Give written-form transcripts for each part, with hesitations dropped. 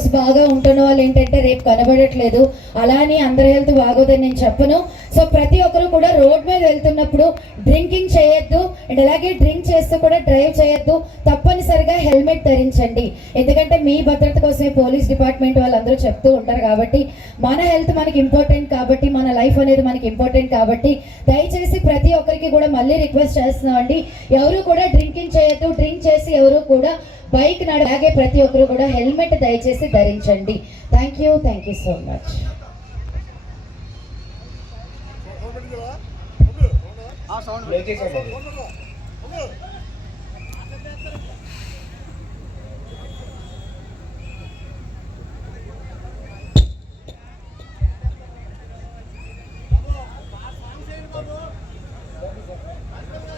ఈరోజు బాగా ఉంటున్న వాళ్ళు ఏంటంటే రేపు కనబడట్లేదు. అలా అని అందరి హెల్త్ బాగోదని నేను చెప్పను. సో ప్రతి ఒక్కరు కూడా రోడ్ మీద వెళ్తున్నప్పుడు డ్రింకింగ్ చేయొద్దు, అండ్ అలాగే డ్రింక్ చేస్తూ కూడా డ్రైవ్ చేయొద్దు. తప్పనిసరిగా హెల్మెట్ ధరించండి, ఎందుకంటే మీ భద్రత కోసమే పోలీస్ డిపార్ట్మెంట్ వాళ్ళందరూ చెప్తూ ఉంటారు. కాబట్టి మన హెల్త్ మనకి ఇంపార్టెంట్, కాబట్టి మన లైఫ్ అనేది మనకి ఇంపార్టెంట్. కాబట్టి దయచేసి ప్రతి ఒక్కరికి కూడా మళ్ళీ రిక్వెస్ట్ చేస్తున్నామండి, ఎవరు కూడా డ్రింకింగ్ చేయొద్దు. డ్రింక్ చేసి ఎవరు కూడా బైక్ అలాగే ప్రతి ఒక్కరు కూడా హెల్మెట్ దయచేసి ధరించండి. Thank you so much.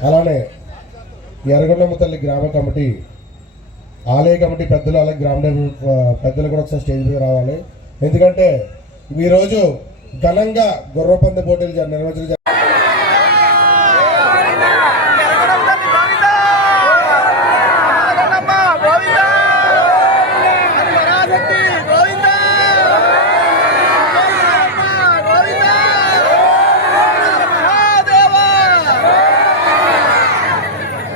అలానే ఎర్రగొండమ్మ తల్లి గ్రామ కమిటీ, ఆలయ కమిటీ పెద్దలు, అలాగే గ్రామ పెద్దలు కూడా ఒకసారి స్టేజ్ మీద రావాలి. ఎందుకంటే ఈరోజు ఘనంగా గుర్రపందె పోటీలు నిర్వహించడం